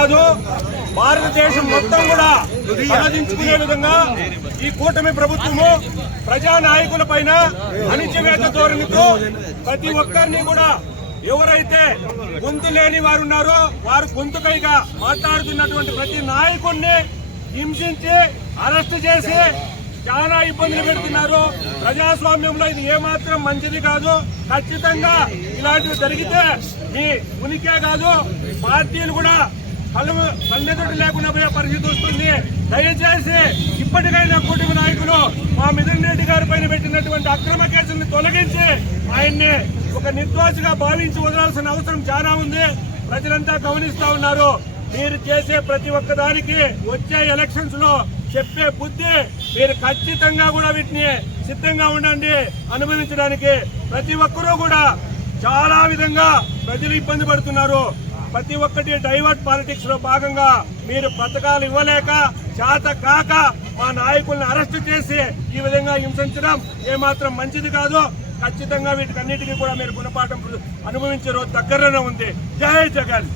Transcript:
కాదు భారతదేశం మొత్తం కూడా సాధించుకునే విధంగా ఈ కూటమి ప్రభుత్వము ప్రజా నాయకుల పైన అణిచివేత ధోరణితో ప్రతి ఒక్కరిని కూడా ఎవరైతే గొంతు లేని వారు ఉన్నారో వారు గొంతుకైగా మాట్లాడుతున్నటువంటి ప్రతి నాయకుడిని హింసించి అరెస్టు చేసి చాలా ఇబ్బందులు పెడుతున్నారు. ప్రజాస్వామ్యంలో ఇది ఏమాత్రం మంచిది కాదు. ఖచ్చితంగా ఇలాంటివి జరిగితే మీ ఉనికే కాదు పార్టీలు కూడా కళ్ళెదుటి లేకుండా పోయే పరిస్థితి వస్తుంది. దయచేసి ఇప్పటికైనా కూటమి నాయకులు మా మిథున్ రెడ్డి గారి పైన పెట్టినటువంటి అక్రమ కేసులను తొలగించి ఆయన్ని ఒక నిర్దోషిగా భావించి వదలాల్సిన అవసరం చాలా ఉంది. ప్రజలంతా గమనిస్తా ఉన్నారు. మీరు చేసే ప్రతి ఒక్కదానికి వచ్చే ఎలక్షన్స్ లో చెప్పే బుద్ధి మీరు ఖచ్చితంగా కూడా వీటిని సిద్ధంగా ఉండండి అనుభవించడానికి. ప్రతి ఒక్కరూ కూడా చాలా విధంగా ప్రజలు ఇబ్బంది పడుతున్నారు. ప్రతి ఒక్కటి డైవర్ట్ పాలిటిక్స్ లో భాగంగా మీరు పథకాలు ఇవ్వలేక చేత కాక మా నాయకుల్ని అరెస్ట్ చేసి ఈ విధంగా హింసించడం ఏమాత్రం మంచిది కాదు. ఖచ్చితంగా వీటికన్నిటికీ కూడా మీరు గుణపాఠం అనుభవించే రోజు దగ్గరలోనే ఉంది. జై జగన్.